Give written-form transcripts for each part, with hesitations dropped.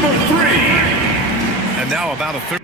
number 3. And now about a third.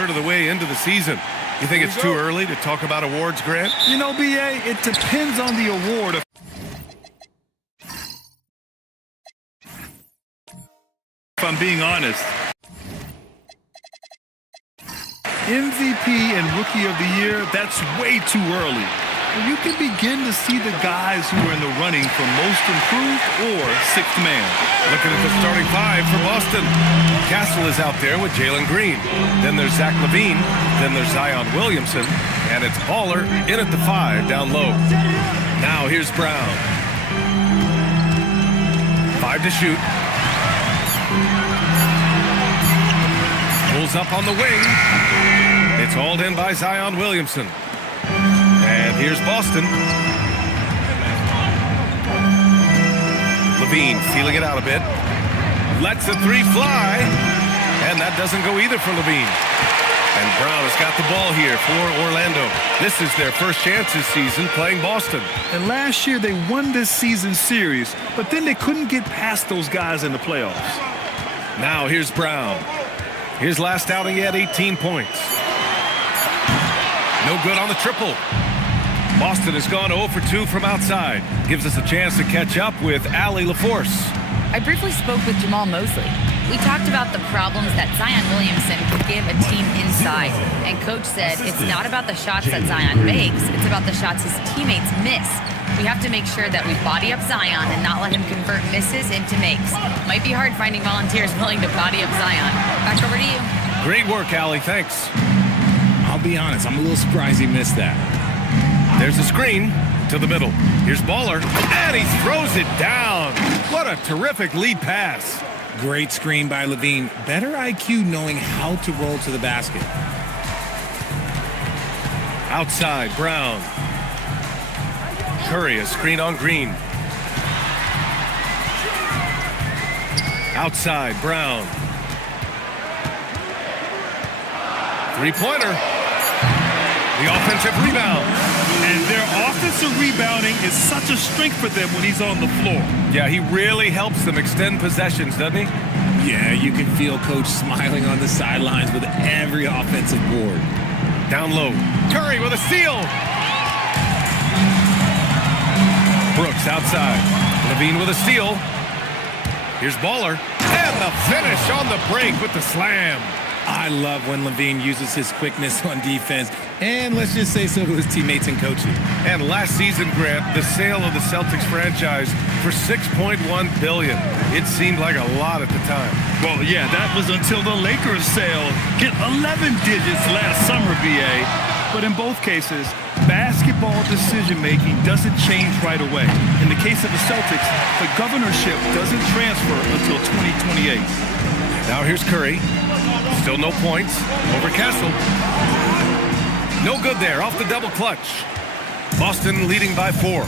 Of the way into the season. You think it's too early to talk about awards, Grant? You know, BA, it depends on the award. If I'm being honest. MVP and Rookie of the Year, that's way too early. You can begin to see the guys who are in the running for Most Improved or Sixth Man. Looking at the starting 5 for Boston. Castle is out there with Jalen Green. Then there's Zach LaVine. Then there's Zion Williamson. And it's Baller in at the 5 down low. Now here's Brown. 5 to shoot. Pulls up on the wing. It's hauled in by Zion Williamson. And here's Boston. LaVine feeling it out a bit. Lets the 3 fly. And that doesn't go either for LaVine. And Brown has got the ball here for Orlando. This is their first chance this season playing Boston. And last year they won this season series, but then they couldn't get past those guys in the playoffs. Now here's Brown. His last outing, he had 18 points. No good on the triple. Boston has gone 0 for 2 from outside. Gives us a chance to catch up with Allie LaForce. I briefly spoke with Jamal Mosley. We talked about the problems that Zion Williamson could give a team inside. And Coach said it's not about the shots that Zion makes, it's about the shots his teammates miss. We have to make sure that we body up Zion and not let him convert misses into makes. Might be hard finding volunteers willing to body up Zion. Back over to you. Great work, Allie. Thanks. I'll be honest, I'm a little surprised he missed that. There's a screen to the middle. Here's Baller, and he throws it down. What a terrific lead pass. Great screen by LaVine. Better IQ knowing how to roll to the basket. Outside, Brown. Curry, a screen on Green. Outside, Brown. Three-pointer. The offensive rebound. And their offensive rebounding is such a strength for them when he's on the floor. Yeah, he really helps them extend possessions, doesn't he? Yeah, you can feel Coach smiling on the sidelines with every offensive board. Down low. Curry with a steal. Brooks outside. LaVine with a steal. Here's Baller. And the finish on the break with the slam. I love when LaVine uses his quickness on defense, and let's just say so to his teammates and coaching. And last season, Grant, the sale of the Celtics franchise for $6.1 billion. It seemed like a lot at the time. Well, yeah, that was until the Lakers sale hit 11 digits last summer, BA. But in both cases, basketball decision-making doesn't change right away. In the case of the Celtics, the governorship doesn't transfer until 2028. Now here's Curry. Still no points over Castle. No good there, off the double clutch. Boston leading by 4.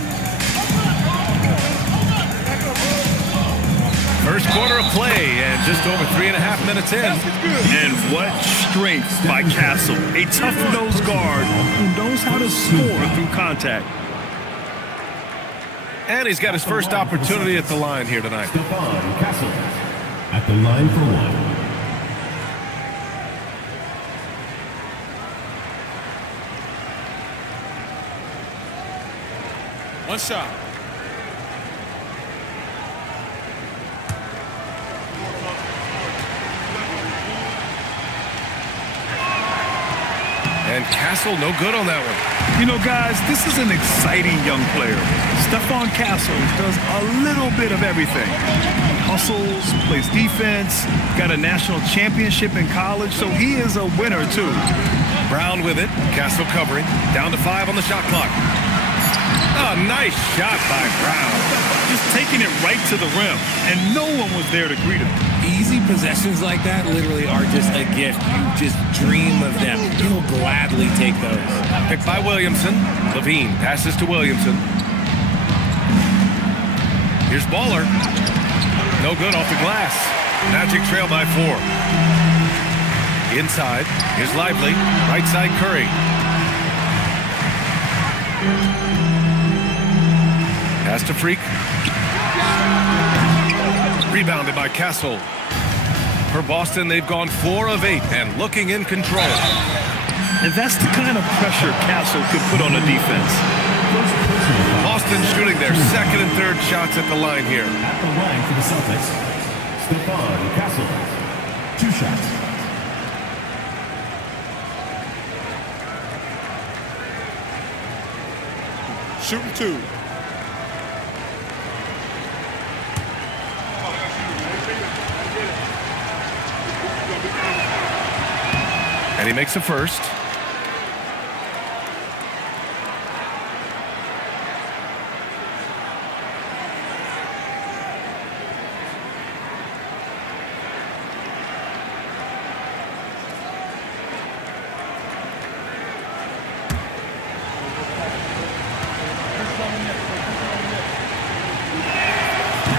First quarter of play and just over 3.5 minutes in. And what strength by Castle. A tough-nosed guard who knows how to score through contact. And he's got his first opportunity at the line here tonight. Stephon Castle at the line for 1. One shot. And Castle no good on that one. You know, guys, this is an exciting young player. Stephon Castle does a little bit of everything. Hustles, plays defense, got a national championship in college, so he is a winner, too. Brown with it. Castle covering. Down to 5 on the shot clock. Oh, nice shot by Brown. Just taking it right to the rim, and no one was there to greet him. Easy possessions like that literally are just a gift. You just dream of them. He'll gladly take those. Picked by Williamson. Levine passes to Williamson. Here's Baller. No good off the glass. Magic trail by 4. Inside. Here's Lively. Right side Curry. Pass to Freak. Rebounded by Castle. For Boston, they've gone 4 of 8 and looking in control. And that's the kind of pressure Castle could put on a defense. Boston shooting their second and third shots at the line here. At the line for the Celtics, Stephon Castle. 2 shots. Shooting 2. And he makes the first.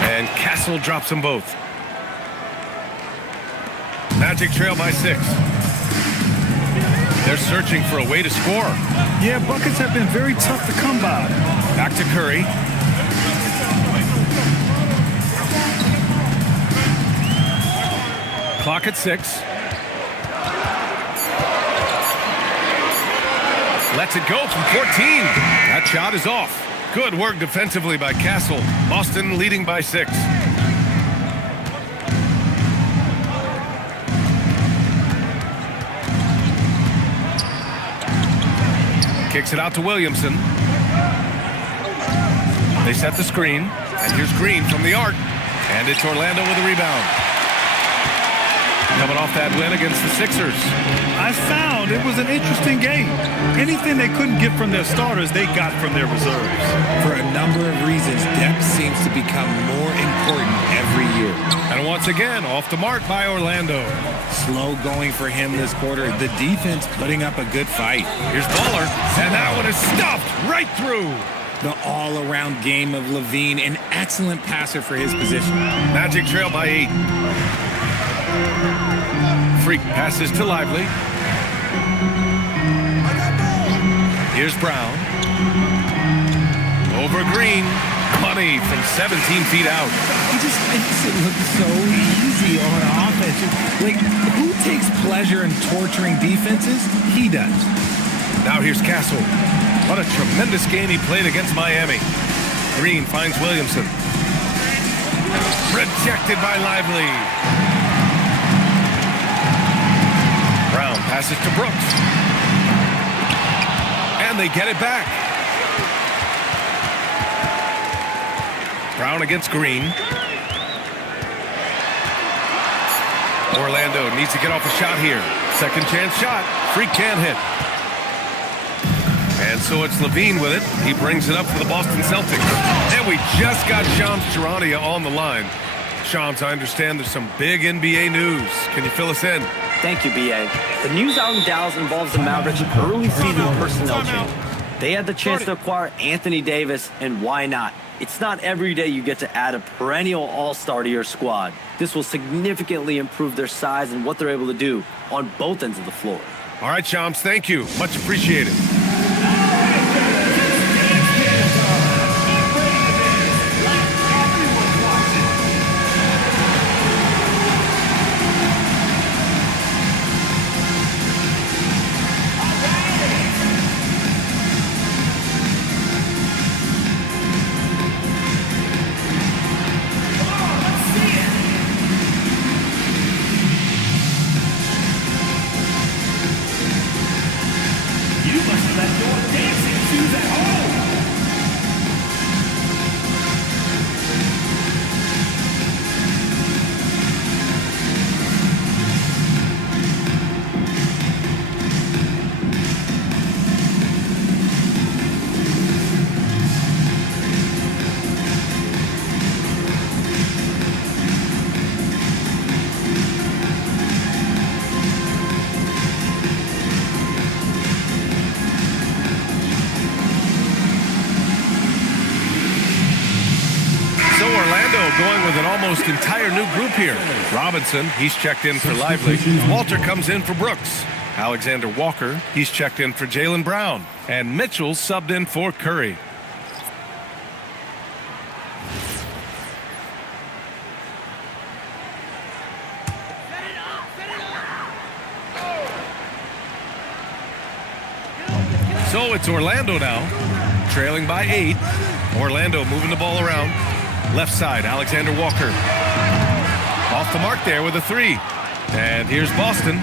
And Castle drops them both. Magic trail by 6. They're searching for a way to score. Yeah, buckets have been very tough to come by. Back to Curry. Clock at 6. Lets it go from 14. That shot is off. Good work defensively by Castle. Boston leading by 6. Kicks it out to Williamson. They set the screen. And here's Green from the arc. And it's Orlando with a rebound. Coming off that win against the Sixers. I found it was an interesting game. Anything they couldn't get from their starters, they got from their reserves. For a number of reasons, depth seems to become more important every year. And once again, off the mark by Orlando. Slow going for him this quarter. The defense putting up a good fight. Here's Baller, and that one is stuffed right through. The all-around game of Levine, an excellent passer for his position. Magic trail by 8. Freak passes to Lively. Here's Brown. Over Green. Money from 17 feet out. He just makes it look so easy on offense. Like, who takes pleasure in torturing defenses? He does. Now here's Castle. What a tremendous game he played against Miami. Green finds Williamson. Rejected by Lively. Brown passes to Brooks. And they get it back. Brown against Green. Orlando needs to get off a shot here. Second chance shot. Freak can't hit. And so it's Levine with it. He brings it up for the Boston Celtics. And we just got Shams Charania on the line. Shams, I understand there's some big NBA news. Can you fill us in? Thank you, B.A. The news out in Dallas involves the Mavericks' early season personnel change. They had the chance to acquire Anthony Davis, and why not? It's not every day you get to add a perennial all-star to your squad. This will significantly improve their size and what they're able to do on both ends of the floor. All right, Shams, thank you. Much appreciated. almost entire new group here. Robinson, he's checked in for Lively. Walter comes in for Brooks. Alexander Walker, he's checked in for Jaylen Brown. And Mitchell subbed in for Curry. So it's Orlando now, trailing by 8. Orlando moving the ball around. Left side, Alexander Walker. Off the mark there with a 3. And here's Boston.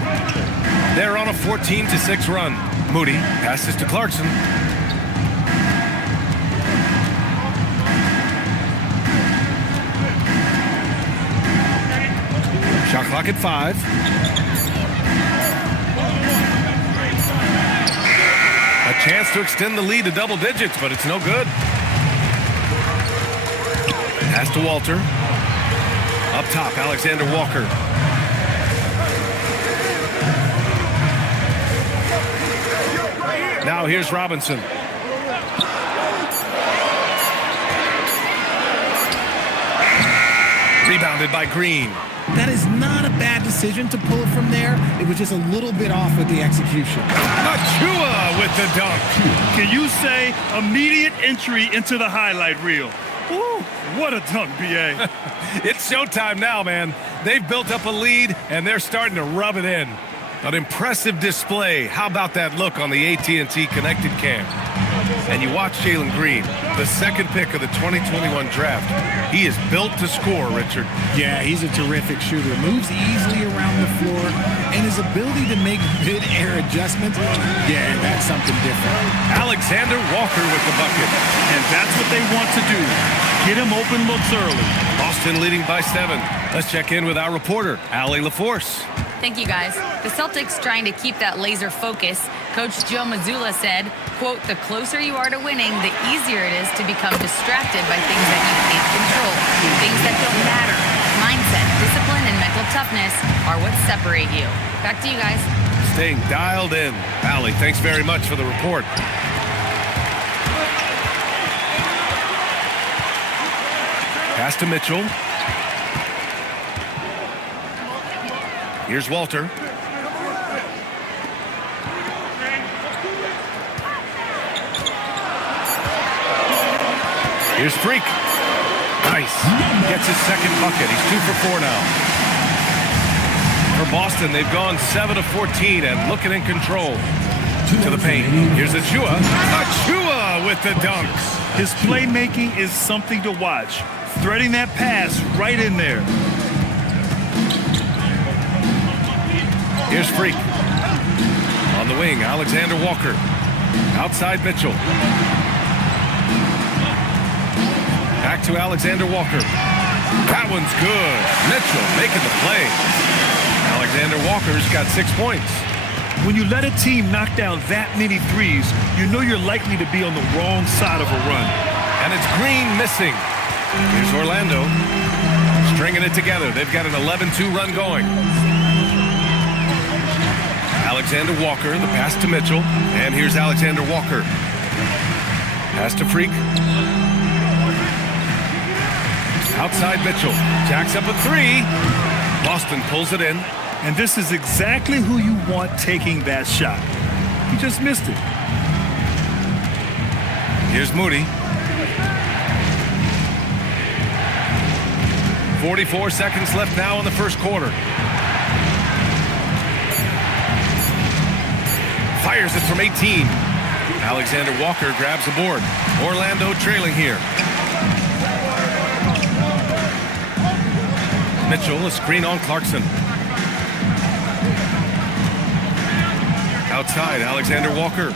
They're on a 14-6 run. Moody passes to Clarkson. Shot clock at 5. A chance to extend the lead to double digits, but it's no good. Pass to Walter. Up top, Alexander Walker. Now here's Robinson. Rebounded by Green. That is not a bad decision to pull it from there. It was just a little bit off with the execution. Achua with the dunk. Can you say immediate entry into the highlight reel? Ooh, what a dunk, B.A. It's showtime now, man. They've built up a lead, and they're starting to rub it in. An impressive display. How about that look on the AT&T Connected Cam? And you watch Jalen Green, the second pick of the 2021 draft. He is built to score, Richard. Yeah, he's a terrific shooter. Moves easily around the floor, and his ability to make mid-air adjustments, yeah, that's something different. Alexander Walker with the bucket. And that's what they want to do. Get him open looks early. Boston leading by 7. Let's check in with our reporter, Allie LaForce. Thank you, guys. The Celtics trying to keep that laser focus. Coach Joe Mazzulla said, quote, "The closer you are to winning, the easier it is to become distracted by things that you can't control, things that don't matter. Mindset, discipline, and mental toughness are what separate you." Back to you guys. Staying dialed in. Allie, thanks very much for the report. Pass to Mitchell. Here's Walter. Here's Freak. Nice. Gets his second bucket. He's 2 for 4 now. For Boston, they've gone 7 of 14 and looking in control. To the paint. Here's Achua. Achua with the dunks. His playmaking is something to watch. Threading that pass right in there. Here's Freak. On the wing, Alexander Walker. Outside Mitchell. Back to Alexander Walker. That one's good. Mitchell making the play. Alexander Walker's got 6 points. When you let a team knock down that many threes, you know you're likely to be on the wrong side of a run. And it's Green missing. Here's Orlando. Stringing it together. They've got an 11-2 run going. Alexander Walker, the pass to Mitchell. And here's Alexander Walker. Pass to Freak. Outside Mitchell. Jacks up a 3. Boston pulls it in. And this is exactly who you want taking that shot. He just missed it. Here's Moody. 44 seconds left now in the first quarter. Fires it from 18. Alexander Walker grabs the board. Orlando trailing here. Mitchell, a screen on Clarkson. Outside, Alexander Walker.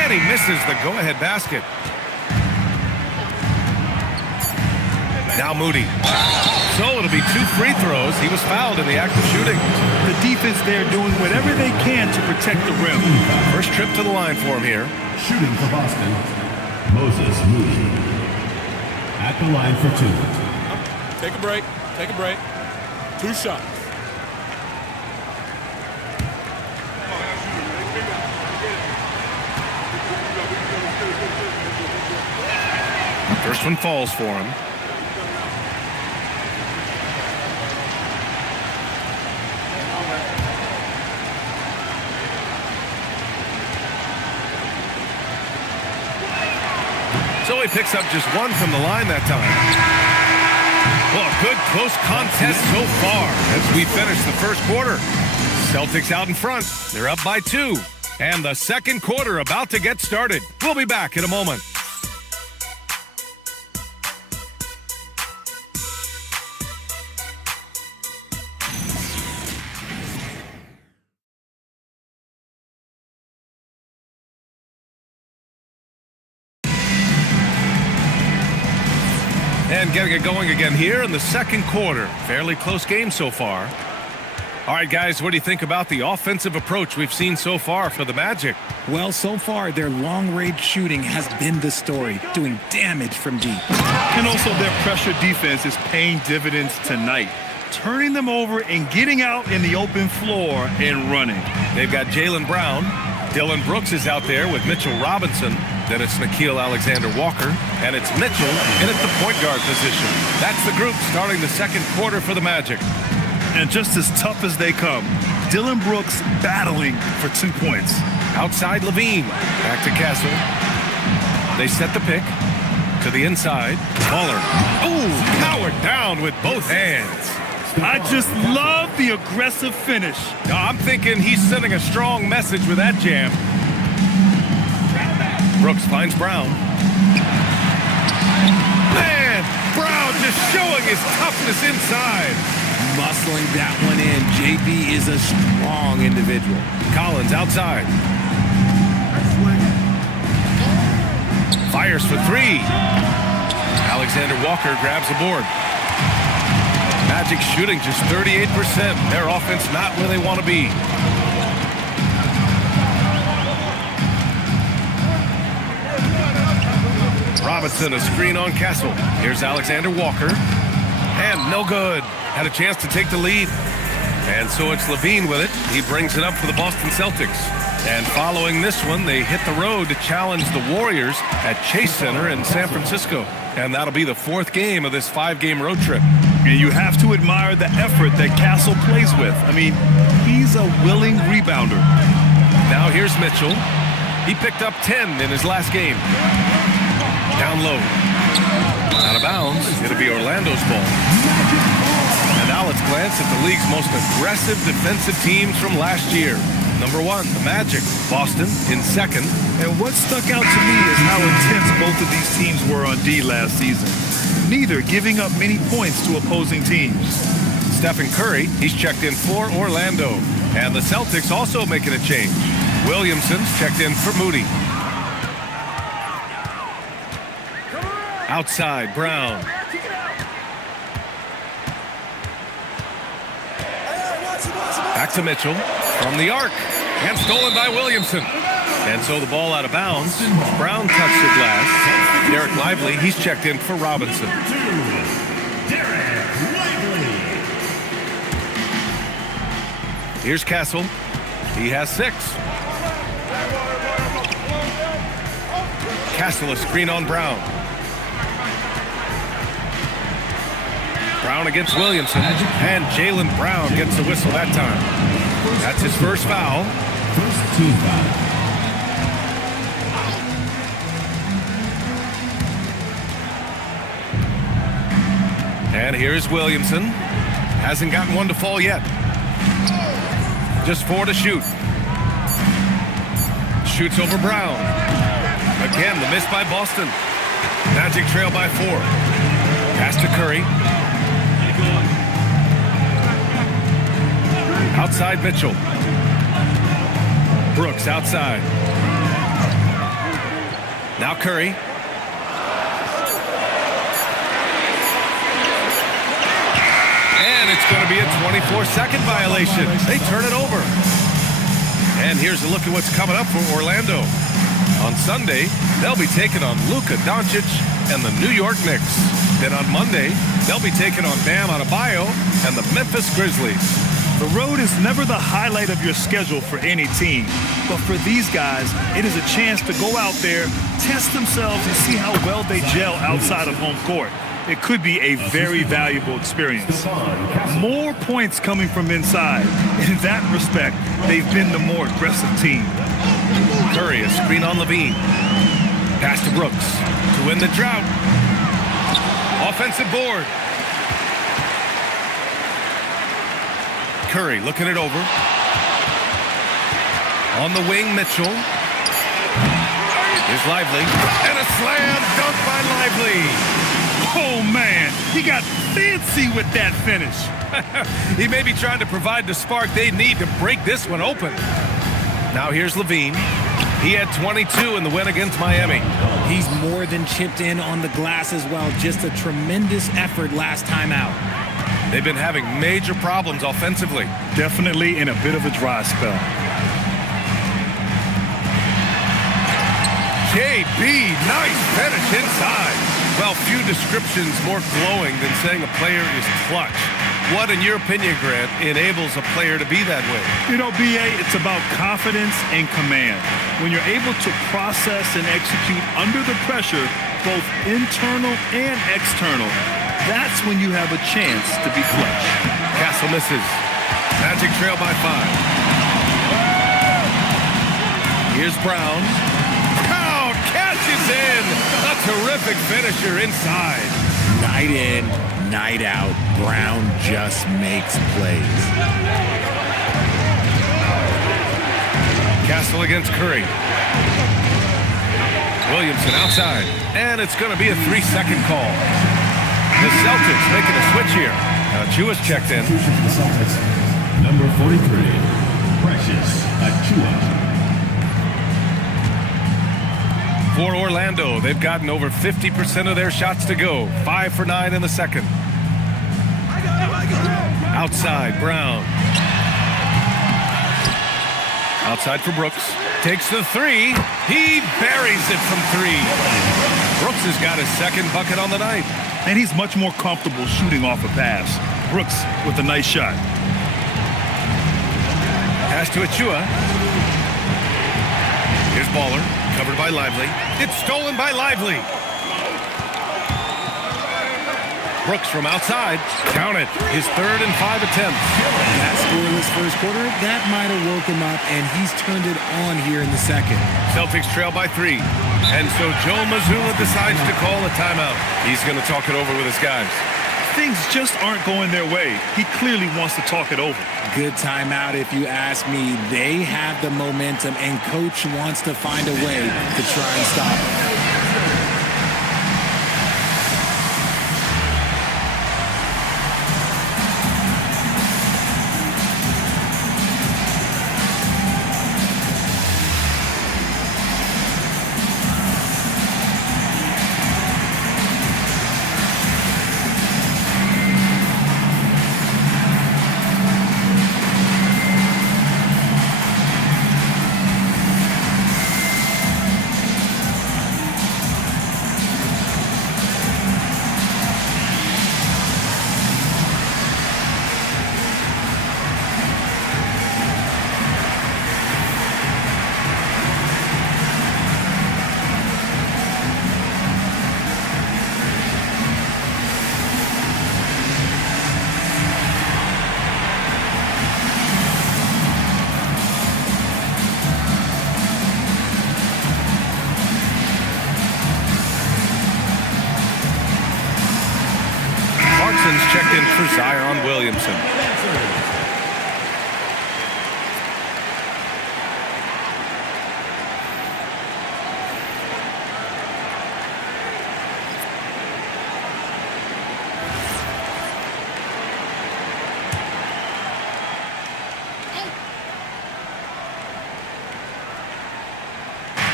And he misses the go-ahead basket. Now Moody. So it'll be 2 free throws. He was fouled in the act of shooting. The defense there doing whatever they can to protect the rim. First trip to the line for him here. Shooting for Boston, Moses Moody. At the line for 2. Take a break. Take a break. 2 shots. First one falls for him. So he picks up just one from the line that time. Well, good close contest so far as we finish the first quarter. Celtics out in front. They're up by 2. And the second quarter about to get started. We'll be back in a moment. And getting it going again here in the second quarter. Fairly close game so far. All right, guys, what do you think about the offensive approach we've seen so far for the Magic? Well, so far, their long-range shooting has been the story, doing damage from deep. And also their pressure defense is paying dividends tonight, turning them over and getting out in the open floor and running. They've got Jaylen Brown. Dylan Brooks is out there with Mitchell Robinson. Then it's Nickeil Alexander-Walker. And it's Mitchell in at the point guard position. That's the group starting the second quarter for the Magic. And just as tough as they come, Dylan Brooks battling for 2 points. Outside Levine. Back to Castle. They set the pick to the inside. Baller. Ooh, powered down with both hands. I just love the aggressive finish. I'm thinking he's sending a strong message with that jam. Brooks finds Brown. Man, Brown just showing his toughness inside. Muscling that one in. JB is a strong individual. Collins outside. Fires for 3. Alexander Walker grabs the board. Magic shooting just 38%. Their offense not where they want to be. Robinson, a screen on Castle. Here's Alexander Walker. And no good. Had a chance to take the lead. And so it's Levine with it. He brings it up for the Boston Celtics. And following this one, they hit the road to challenge the Warriors at Chase Center in San Francisco. And that'll be the 4th game of this 5-game road trip. And you have to admire the effort that Castle plays with. I mean, he's a willing rebounder. Now here's Mitchell. He picked up 10 in his last game. Down low. Out of bounds. It'll be Orlando's ball. And now let's glance at the league's most aggressive defensive teams from last year. Number 1, the Magic. Boston in 2nd. And what stuck out to me is how intense both of these teams were on D last season. Neither giving up many points to opposing teams. Stephen Curry, he's checked in for Orlando. And the Celtics also making a change. Williamson's checked in for Moody. Outside, Brown. Back to Mitchell from the arc. And stolen by Williamson. And so the ball out of bounds. Brown touched it last. Derek Lively, he's checked in for Robinson. Here's Castle. He has 6. Castle, a screen on Brown. Brown against Williamson. And Jaylen Brown gets the whistle that time. That's his first foul. First team foul. And here's Williamson. Hasn't gotten one to fall yet. Just 4 to shoot. Shoots over Brown. Again, the miss by Boston. Magic trail by 4. Pass to Curry. Outside Mitchell. Brooks outside. Now Curry. And it's going to be a 24-second violation. They turn it over. And here's a look at what's coming up for Orlando. On Sunday, they'll be taking on Luka Doncic and the New York Knicks. Then on Monday, they'll be taking on Bam Adebayo and the Memphis Grizzlies. The road is never the highlight of your schedule for any team. But for these guys, it is a chance to go out there, test themselves, and see how well they gel outside of home court. It could be a very valuable experience. More points coming from inside. In that respect, they've been the more aggressive team. Curry, a screen on Levine. Pass to Brooks to win the drought. Offensive board. Curry looking it over. On the wing, Mitchell. Here's Lively. And a slam dunk by Lively. Oh, man, he got fancy with that finish. He may be trying to provide the spark they need to break this one open. Now here's Levine. He had 22 in the win against Miami. He's more than chipped in on the glass as well. Just a tremendous effort last time out. They've been having major problems offensively. Definitely in a bit of a dry spell. JB, nice finish inside. Well, few descriptions more glowing than saying a player is clutch. What, in your opinion, Grant, enables a player to be that way? You know, B.A., it's about confidence and command. When you're able to process and execute under the pressure, both internal and external, that's when you have a chance to be clutch. Castle misses. Magic trail by 5. Here's Brown. Brown catches in. A terrific finisher inside. Night in, night out, Brown just makes plays. Castle against Curry. Williamson outside. And it's going to be a 3-second call. The Celtics making a switch here. Achua's checked in. Substitution for the Celtics, number 43, Precious Achua. For Orlando, they've gotten over 50% of their shots to go. 5 for 9 in the second. Outside, Brown. Outside for Brooks. Takes the 3. He buries it from 3. Brooks has got his second bucket on the night. And he's much more comfortable shooting off a pass. Brooks with a nice shot. Pass to Achua. Here's Baller, covered by Lively. It's stolen by Lively. Brooks from outside. Count it. His 3rd and 5 attempts. That scoreless first quarter, that might have woke him up, and he's turned it on here in the second. Celtics trail by 3. And so Joe Mazzulla decides to call a timeout. He's going to talk it over with his guys. Things just aren't going their way. He clearly wants to talk it over. Good timeout if you ask me. They have the momentum, and Coach wants to find a way to try and stop it. Checked in for Zion Williamson.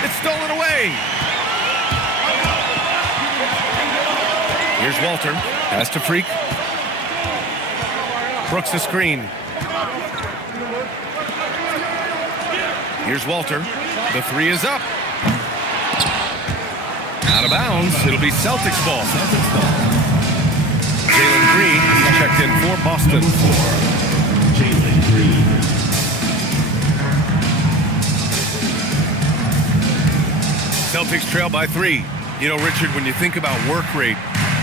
It's stolen away. Here's Walter. Pass to Freak. Brooks the screen. Here's Walter. The 3 is up. Out of bounds. It'll be Celtics ball. Jalen Green checked in for Boston. Jalen Celtics trail by 3. You know, Richard, when you think about work rate,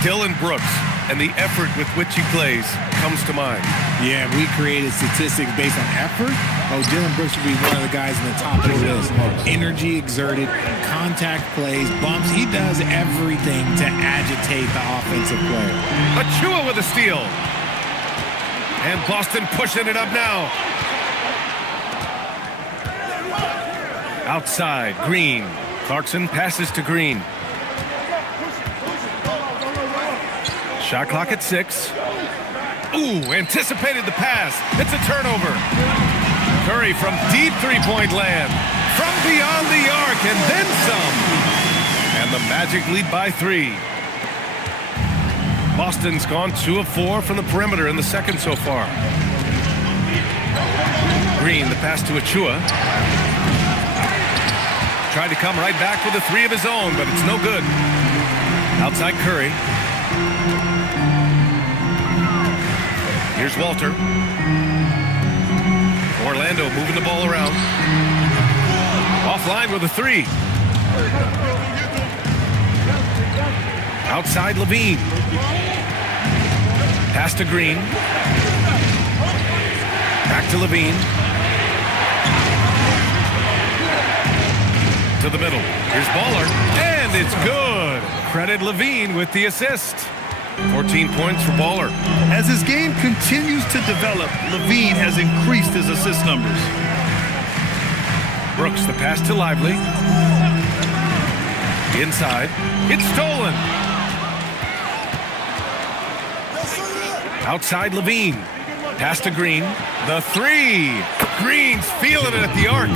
Dylan Brooks and the effort with which he plays comes to mind. Yeah, we created statistics based on effort. Oh, Dylan Brooks would be one of the guys in the top of the list. Energy exerted, contact plays, bumps. He does everything to agitate the offensive player. Achua with a steal. And Boston pushing it up now. Outside, Green. Clarkson passes to Green. Shot clock at 6. Ooh, anticipated the pass. It's a turnover. Curry from deep three-point land. From beyond the arc and then some. And the Magic lead by 3. Boston's gone 2 of 4 from the perimeter in the second so far. Green, the pass to Achua. Tried to come right back with a 3 of his own, but it's no good. Outside Curry. Here's Walter. Orlando moving the ball around. Offline with a 3. Outside Levine. Pass to Green. Back to Levine. To the middle. Here's Baller. And it's good. Credit Levine with the assist. 14 points for Baller. As his game continues to develop, Levine has increased his assist numbers. Brooks, the pass to Lively. Inside. It's stolen. Outside Levine. Pass to Green. The 3. Green's feeling it at the arc.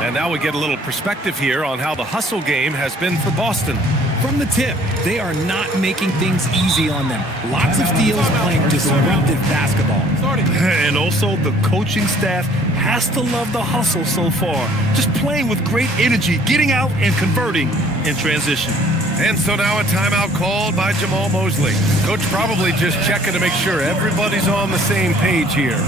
And now we get a little perspective here on how the hustle game has been for Boston. From the tip, they are not making things easy on them. Lots of steals, playing disruptive basketball. And also, the coaching staff has to love the hustle so far. Just playing with great energy, getting out and converting in transition. And so now a timeout called by Jamal Mosley. Coach probably just checking to make sure everybody's on the same page here.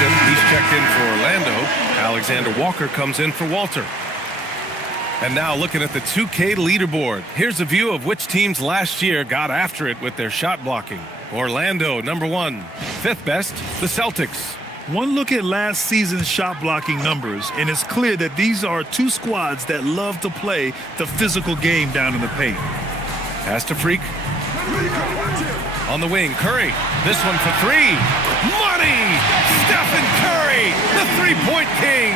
He's checked in for Orlando. Alexander Walker comes in for Walter. And now looking at the 2K leaderboard. Here's a view of which teams last year got after it with their shot blocking. Orlando, number 1. 5th best, the Celtics. One look at last season's shot blocking numbers, and it's clear that these are 2 squads that love to play the physical game down in the paint. Pass to Freak. On the wing, Curry. This one for 3. Money! Stephen Curry, the three-point king.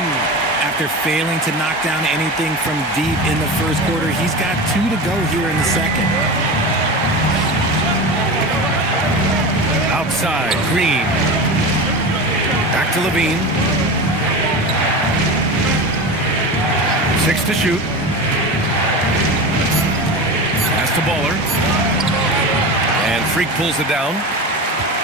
After failing to knock down anything from deep in the first quarter, he's got 2 to go here in the second. Outside, Green. Back to Levine. 6 to shoot. Pass to Baller. And Freak pulls it down.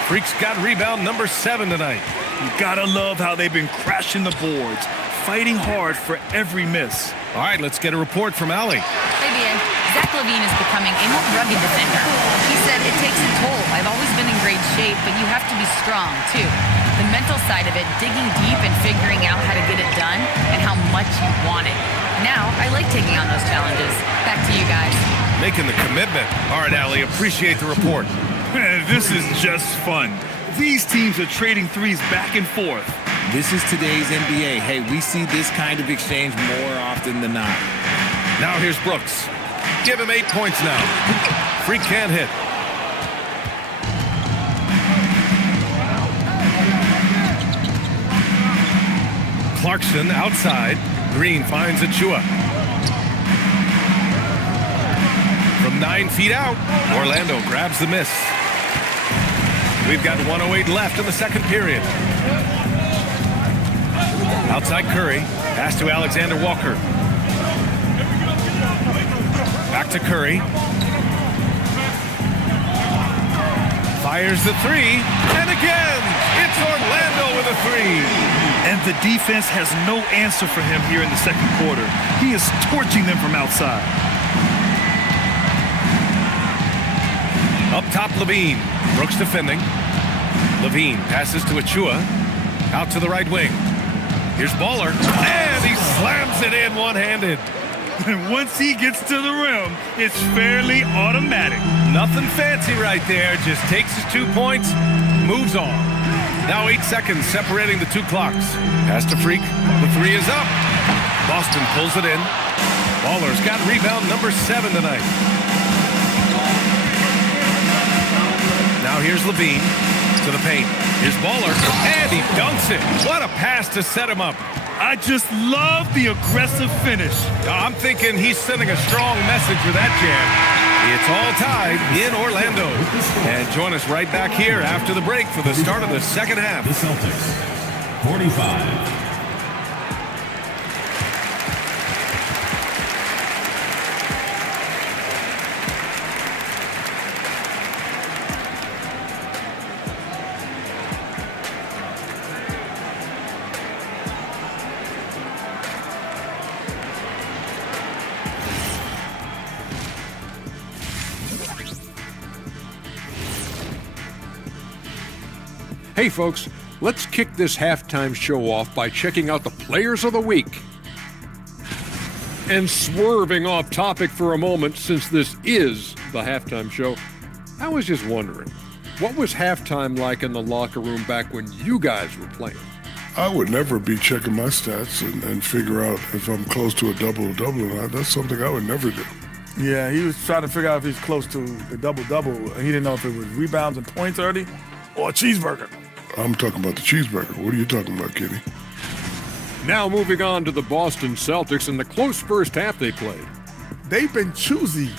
Freak's got rebound number 7 tonight. You gotta love how they've been crashing the boards, fighting hard for every miss. All right, let's get a report from Allie. Hey, Bien. Zach LaVine is becoming a more rugged defender. He said it takes a toll. I've always been in great shape, but you have to be strong, too. The mental side of it, digging deep and figuring out how to get it done and how much you want it. Now, I like taking on those challenges. Back to you guys. Making the commitment. All right, Allie, appreciate the report. This is just fun. These teams are trading threes back and forth. This is today's NBA. Hey, we see this kind of exchange more often than not. Now here's Brooks. Give him 8 points now. Freak can't hit. Clarkson outside. Green finds Achua. From 9 feet out, Orlando grabs the miss. We've got 1:08 left in the second period. Outside Curry. Pass to Alexander Walker. Back to Curry. Fires the three. And again, it's Orlando with a three. And the defense has no answer for him here in the second quarter. He is torching them from outside. Up top, Levine. Brooks defending. Levine passes to Achua. Out to the right wing. Here's Baller. And he slams it in one-handed. And once he gets to the rim, it's fairly automatic. Nothing fancy right there. Just takes his 2 points, moves on. Now 8 seconds separating the two clocks. Pass to Freak. The three is up. Boston pulls it in. Baller's got rebound number 7 tonight. Now here's Levine to the paint. Here's Baller, and he dunks it. What a pass to set him up. I just love the aggressive finish. I'm thinking he's sending a strong message with that jam. It's all tied in Orlando. And join us right back here after the break for the start of the second half. The Celtics, 45. Hey folks, let's kick this halftime show off by checking out the Players of the Week. And swerving off topic for a moment, since this is the halftime show, I was just wondering, what was halftime like in the locker room back when you guys were playing? I would never be checking my stats and figure out if I'm close to a double-double or not. That's something I would never do. Yeah, he was trying to figure out if he's close to the double-double. He didn't know if it was rebounds and points early or a cheeseburger. I'm talking about the cheeseburger. What are you talking about, Kenny? Now moving on to the Boston Celtics and the close first half they played. They've been choosy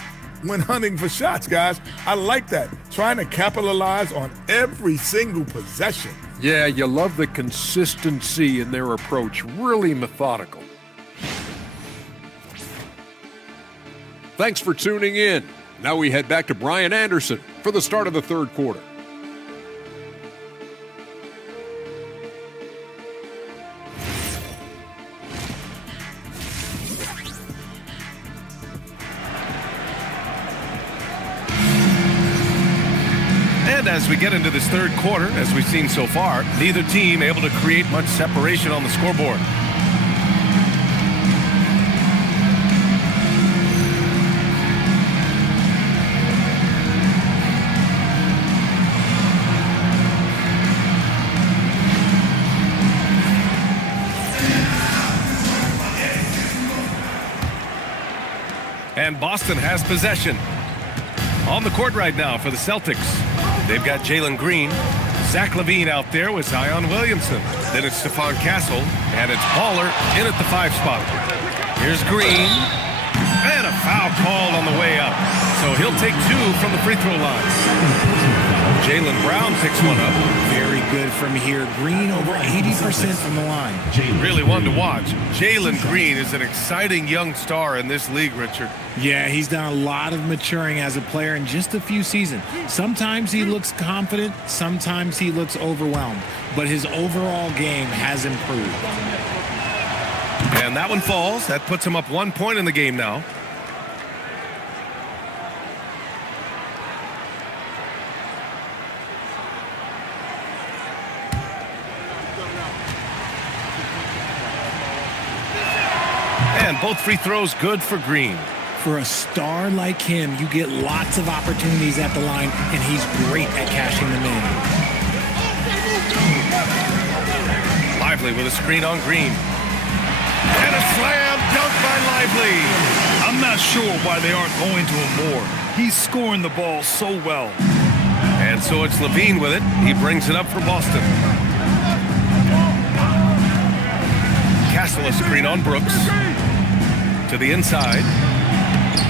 when hunting for shots, guys. I like that. Trying to capitalize on every single possession. Yeah, you love the consistency in their approach. Really methodical. Thanks for tuning in. Now we head back to Brian Anderson for the start of the third quarter. And as we get into this third quarter, as we've seen so far, neither team able to create much separation on the scoreboard. And Boston has possession. On the court right now for the Celtics. They've got Jalen Green, Zach LaVine out there with Zion Williamson. Then it's Stephon Castle, and it's Baller in at the 5 spot. Here's Green, and a foul called on the way up. So he'll take 2 from the free throw line. Jaylen Brown picks one up. Very good from here. Green over 80% from the line. Really one to watch. Jalen Green is an exciting young star in this league, Richard. Yeah, he's done a lot of maturing as a player in just a few seasons. Sometimes he looks confident, sometimes he looks overwhelmed, but his overall game has improved. And that one falls. That puts him up 1 point in the game now. And both free throws good for Green. For a star like him, you get lots of opportunities at the line, and he's great at cashing them in. Lively with a screen on Green. And a slam dunk by Lively. I'm not sure why they aren't going to him more. He's scoring the ball so well. And so it's Levine with it. He brings it up for Boston. Castle a screen on Brooks. To the inside.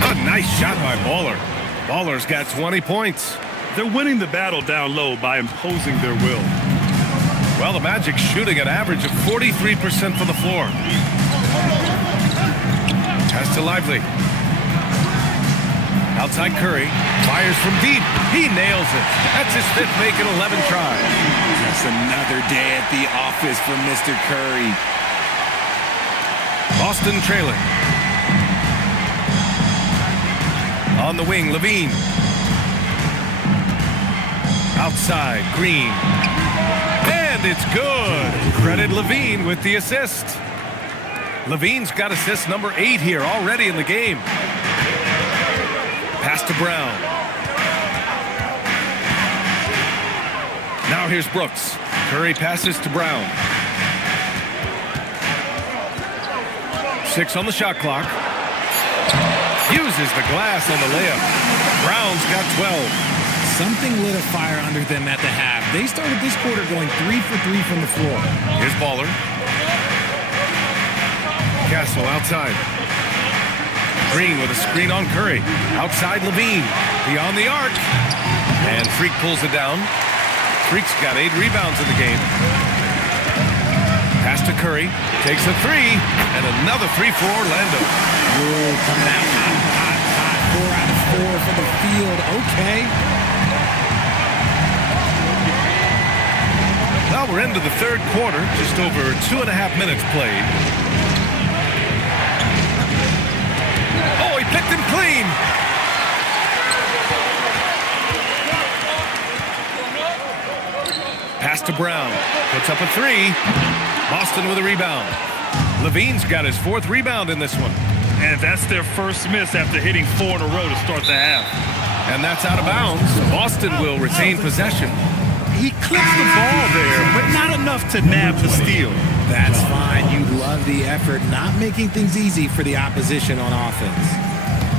A nice shot by Baller. Baller's got 20 points. They're winning the battle down low by imposing their will. Well, the Magic's shooting an average of 43% from the floor. Pass to Lively. Outside Curry. Fires from deep. He nails it. That's his fifth make in 11 tries. Just another day at the office for Mr. Curry. Boston trailing. On the wing, Levine. Outside, Green. And it's good. Credit Levine with the assist. Levine's got assist number 8 here already in the game. Pass to Brown. Now here's Brooks. Curry passes to Brown. 6 on the shot clock. Uses the glass on the layup. Brown's got 12. Something lit a fire under them at the half. They started this quarter going 3 for 3 from the floor. Here's Baller. Castle outside. Green with a screen on Curry. Outside Levine. Beyond the arc. And Freak pulls it down. Freak's got 8 rebounds in the game. Pass to Curry. Takes a 3. And another 3 for Orlando. Ooh, coming out hot. 4 out of 4 for the field. Okay. Well, we're into the third quarter. Just over 2.5 minutes played. Oh, he picked him clean. Pass to Brown. Puts up a 3. Boston with a rebound. Levine's got his 4th rebound in this one. And that's their first miss after hitting 4 in a row to start the half. And that's out of bounds. Boston will retain possession. He clips the ball there, but not enough to nab the steal. That's fine. You love the effort, not making things easy for the opposition on offense.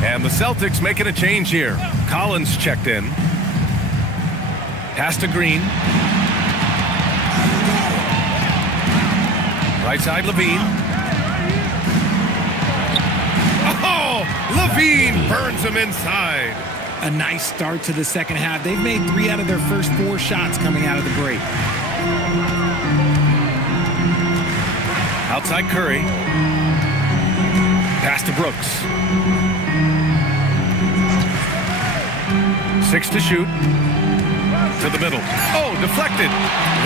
And the Celtics making a change here. Collins checked in. Pass to Green. Right side, Levine. Oh, Levine burns him inside. A nice start to the second half. They've made 3 out of their first 4 shots coming out of the break. Outside Curry. Pass to Brooks. 6 to shoot. To the middle. Oh, deflected.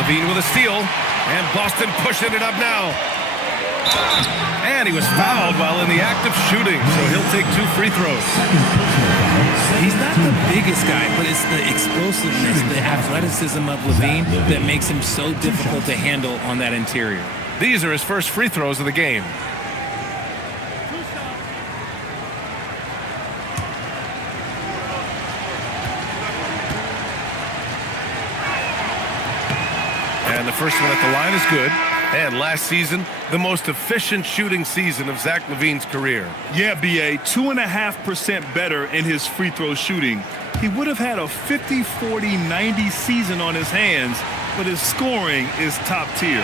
Levine with a steal. And Boston pushing it up now. And he was fouled while in the act of shooting, so he'll take 2 free throws. He's not the biggest guy, but it's the explosiveness, the athleticism of Levine that makes him so difficult to handle on that interior. These are his first free throws of the game. And the first one at the line is good. And last season, the most efficient shooting season of Zach LaVine's career. Yeah, B.A., 2.5% better in his free throw shooting. He would have had a 50-40-90 season on his hands, but his scoring is top tier.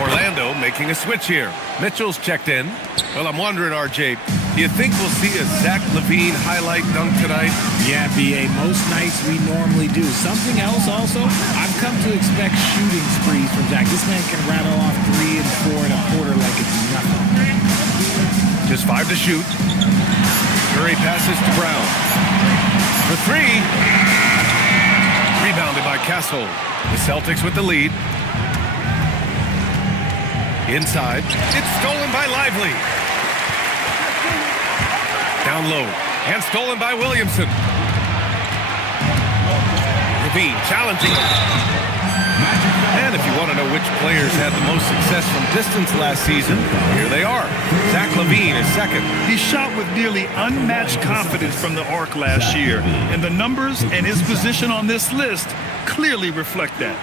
Orlando making a switch here. Mitchell's checked in. Well, I'm wondering, RJ, do you think we'll see a Zach LaVine highlight dunk tonight? Yeah, B.A., most nights we normally do. Something else also, I've come to expect shooting sprees from Zach. This man can rattle off 3 and 4 and a quarter like it's nothing. Just 5 to shoot. Curry passes to Brown. For 3. Rebounded by Castle. The Celtics with the lead. Inside. It's stolen by Lively. Down low. And stolen by Williamson. Levine challenging. And if you want to know which players had the most success from distance last season, here they are. Zach LaVine is second. He shot with nearly unmatched confidence from the arc last year, and the numbers and his position on this list clearly reflect that.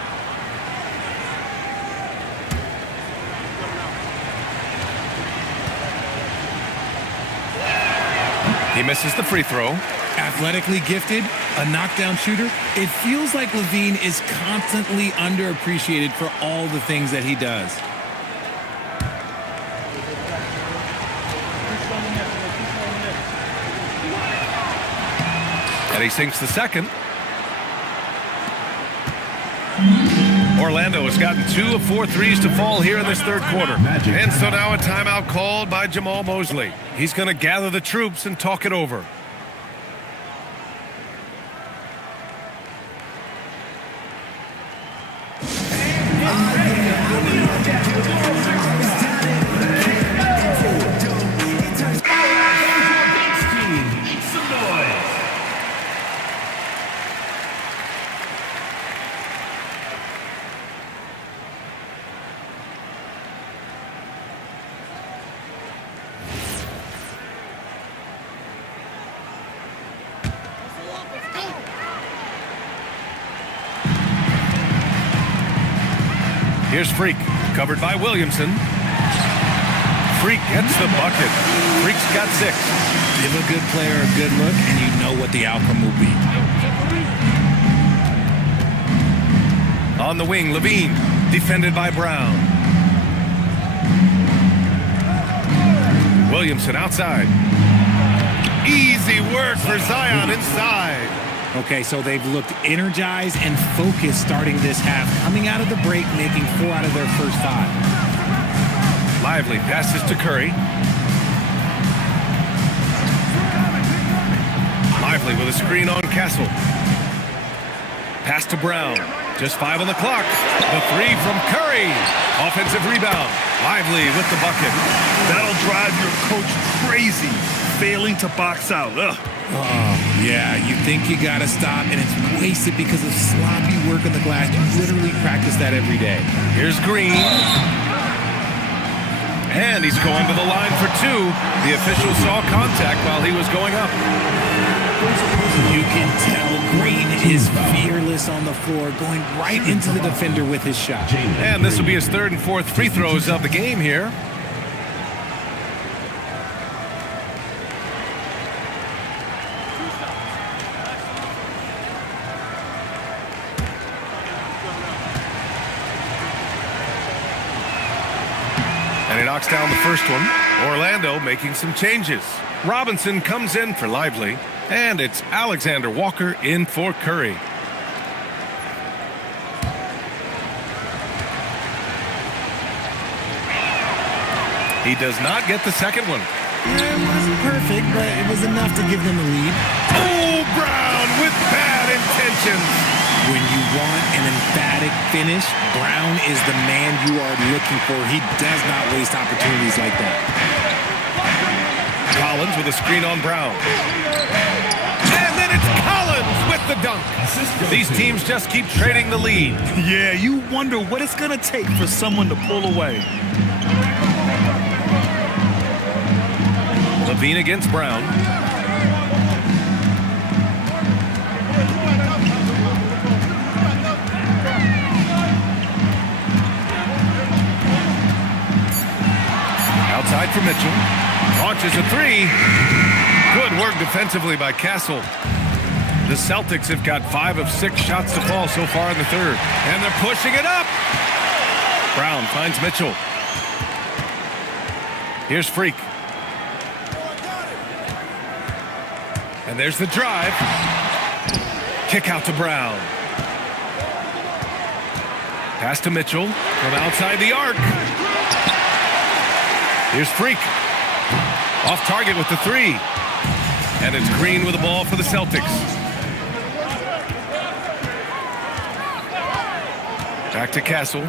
He misses the free throw. Athletically gifted, a knockdown shooter. It feels like Levine is constantly underappreciated for all the things that he does. And he sinks the second. Orlando has gotten 2 of 4 threes to fall here in this third quarter. And so now a timeout called by Jamal Mosley. He's going to gather the troops and talk it over. Here's Freak, covered by Williamson. Freak gets the bucket. Freak's got 6. Give a good player a good look, and you know what the outcome will be. On the wing, Levine, defended by Brown. Williamson outside. Easy work for Zion inside. Okay, so they've looked energized and focused starting this half, coming out of the break, making 4 out of their first 5. Lively passes to Curry. Lively with a screen on Castle. Pass to Brown. Just 5 on the clock. The 3 from Curry. Offensive rebound. Lively with the bucket. That'll drive your coach crazy, failing to box out. Ugh. Oh, yeah, you think you got to stop, and it's wasted because of sloppy work on the glass. You literally practice that every day. Here's Green. And he's going to the line for 2. The official saw contact while he was going up. You can tell Green is fearless on the floor, going right into the defender with his shot. And this will be his 3rd and 4th free throws of the game here. And he knocks down the first one. Orlando making some changes. Robinson comes in for Lively. And it's Alexander Walker in for Curry. He does not get the second one. It wasn't perfect, but it was enough to give them a lead. Oh, Brown with bad intentions. When you want an emphatic finish, Brown is the man you are looking for. He does not waste opportunities like that. Collins with a screen on Brown. And then it's Collins with the dunk. These teams just keep trading the lead. Yeah, you wonder what it's going to take for someone to pull away. Levine against Brown. Outside for Mitchell. Launches a 3. Good work defensively by Castle. The Celtics have got 5 of 6 shots to fall so far in the third. And they're pushing it up. Brown finds Mitchell. Here's Freak. And there's the drive. Kick out to Brown. Pass to Mitchell from outside the arc. Here's Freak. Off target with the 3. And it's Green with the ball for the Celtics. Back to Castle.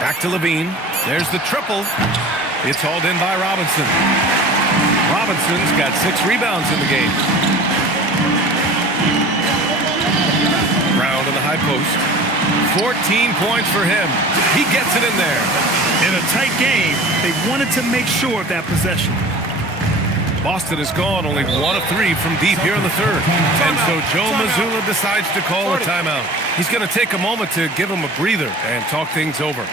Back to Levine. There's the triple. It's hauled in by Robinson. Robinson's got 6 rebounds in the game. Brown in the high post. 14 points for him. He gets it in there. In a tight game, they wanted to make sure of that possession. Boston has gone only 1 of 3 from deep here in the third. And so Joe Mazzulla decides to call a timeout. He's going to take a moment to give him a breather and talk things over.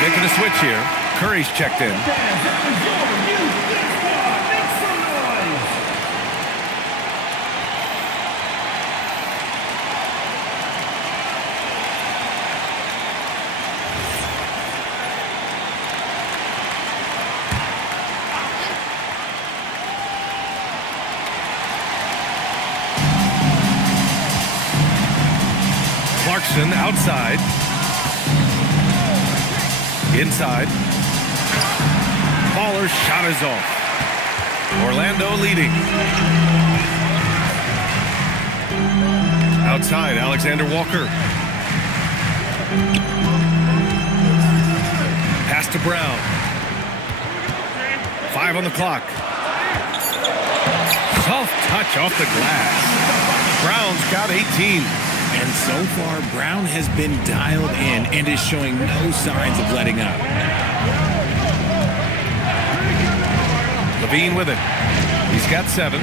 Making a switch here. Curry's checked in. Clarkson outside. Inside. Baller's shot is off. Orlando leading. Outside, Alexander Walker. Pass to Brown. 5 on the clock. Soft touch off the glass. Brown's got 18. And so far, Brown has been dialed in and is showing no signs of letting up. Levine with it. He's got 7.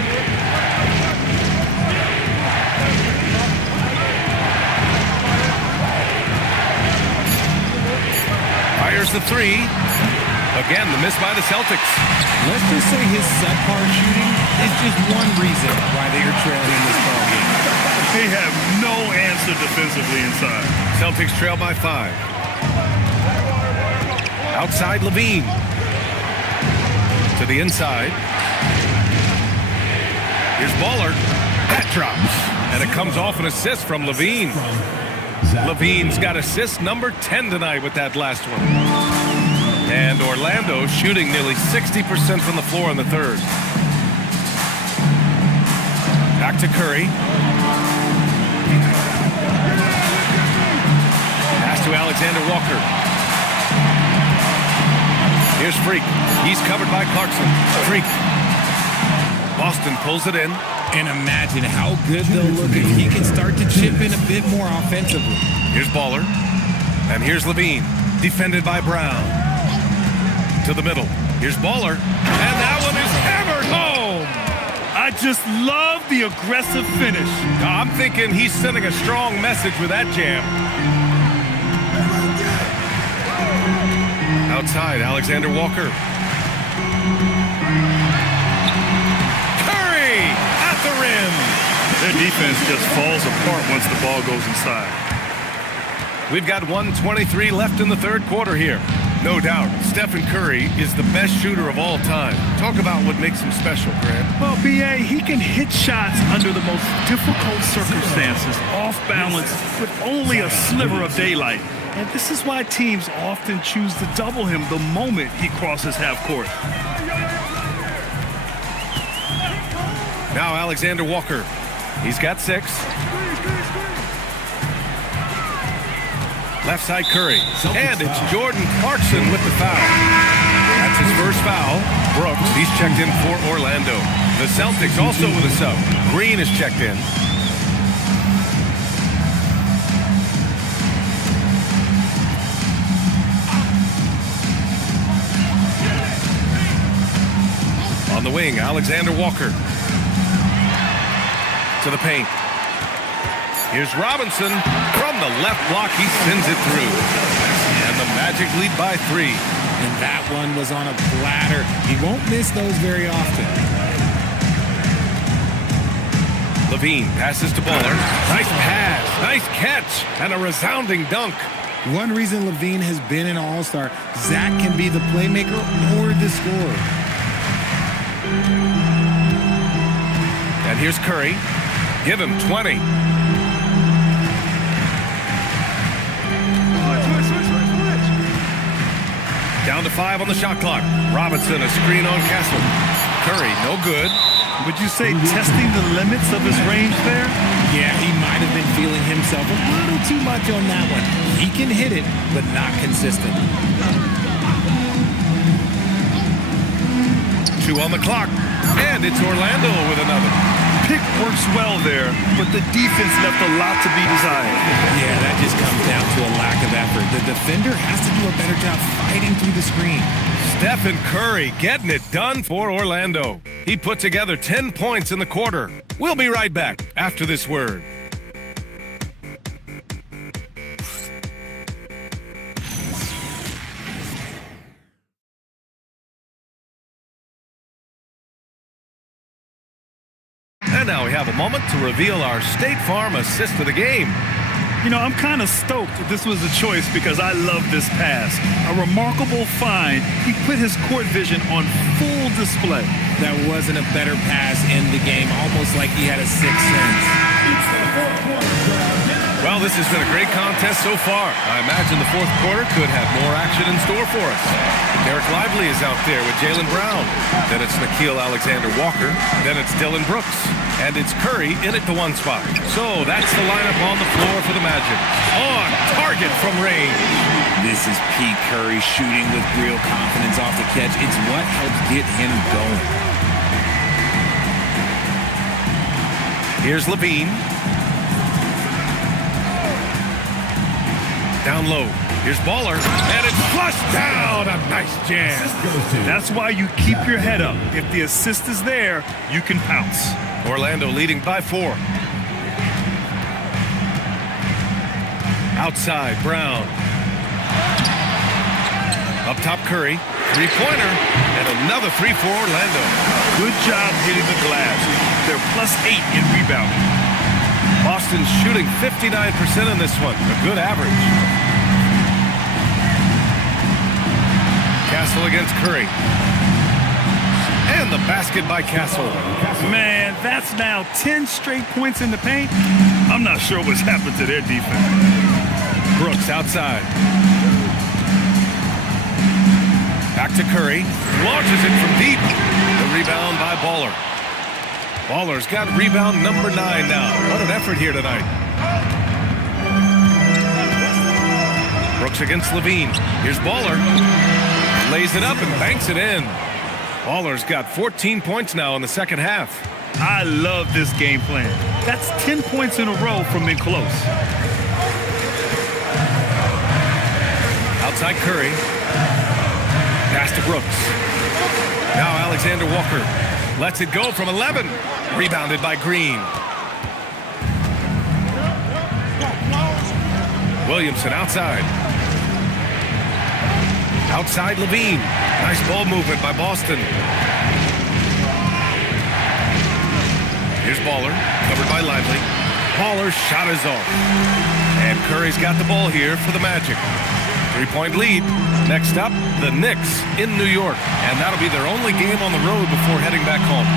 Fires the 3. Again, the miss by the Celtics. Let's just say his subpar shooting is just one reason why they are trailing in this ballgame. They have no answer defensively inside. Celtics trail by 5. Outside Levine. To the inside. Here's Baller. That drops. And it comes off an assist from Levine. Levine's got assist number 10 tonight with that last one. And Orlando shooting nearly 60% from the floor in the third. Back to Curry. Pass to Alexander Walker. Here's Freak. He's covered by Clarkson. Freak. Boston pulls it in. And imagine how good they'll look if he can start to chip in a bit more offensively. Here's Baller. And here's Levine. Defended by Brown. To the middle. Here's Baller. And that one is hammered home. I just love the aggressive finish. I'm thinking he's sending a strong message with that jam. Outside, Alexander Walker. Curry at the rim. Their defense just falls apart once the ball goes inside. We've got 1:23 left in the third quarter here. No doubt, Stephen Curry is the best shooter of all time. Talk about what makes him special, Grant. Well, B.A., he can hit shots under the most difficult circumstances, off balance, with only a sliver of daylight. And this is why teams often choose to double him the moment he crosses half court. Now Alexander Walker. He's got 6. Left side Curry. And it's Jordan Clarkson with the foul. That's his first foul. Brooks, he's checked in for Orlando. The Celtics also with a sub. Green is checked in. On the wing, Alexander Walker. To to the paint. Here's Robinson from the left block. He sends it through. And the Magic lead by 3. And that one was on a platter. He won't miss those very often. Levine passes to Bowler. Nice pass, nice catch, and a resounding dunk. One reason Levine has been an all-star, Zach can be the playmaker or the scorer. And here's Curry. Give him 20. Down to 5 on the shot clock. Robinson, a screen on Castle. Curry, no good. Would you say testing the limits of his range there? Yeah, he might have been feeling himself a little too much on that one. He can hit it, but not consistent. 2 on the clock. And it's Orlando with another. Pick works well there, but the defense left a lot to be desired. Yeah, that just comes down to a lack of effort. The defender has to do a better job fighting through the screen. Stephen Curry getting it done for Orlando. He put together 10 points in the quarter. We'll be right back after this word. And now we have a moment to reveal our State Farm assist of the game. You know, I'm kind of stoked that this was a choice because I love this pass. A remarkable find. He put his court vision on full display. That wasn't a better pass in the game, almost like he had a sixth sense. Well, this has been a great contest so far. I imagine the fourth quarter could have more action in store for us. Derek Lively is out there with Jaylen Brown. Then it's Nickeil Alexander-Walker. Then it's Dylan Brooks. And it's Curry in at the 1 spot. So that's the lineup on the floor for the Magic. On target from range. This is Pete Curry shooting with real confidence off the catch. It's what helps get him going. Here's Levine. Down low. Here's Baller. And it's flushed down. A nice jam. That's why you keep your head up. If the assist is there, you can pounce. Orlando leading by 4. Outside, Brown. Up top, Curry. Three-pointer. And another 3 for Orlando. Good job hitting the glass. They're +8 in rebounding. Boston's shooting 59% in this one. A good average. Castle against Curry. And the basket by Castle. Man, that's now 10 straight points in the paint. I'm not sure what's happened to their defense. Brooks outside. Back to Curry. Launches it from deep. The rebound by Baller. Baller's got rebound number 9 now. What an effort here tonight. Brooks against Levine. Here's Baller. Lays it up and banks it in. Baller's got 14 points now in the second half. I love this game plan. That's 10 points in a row from in close. Outside Curry. Pass to Brooks. Now Alexander Walker lets it go from 11. Rebounded by Green. Williamson outside. Outside Levine. Nice ball movement by Boston. Here's Baller, covered by Lively. Baller's shot is off. And Curry's got the ball here for the Magic. 3-point lead. Next up, the Knicks in New York. And that'll be their only game on the road before heading back home.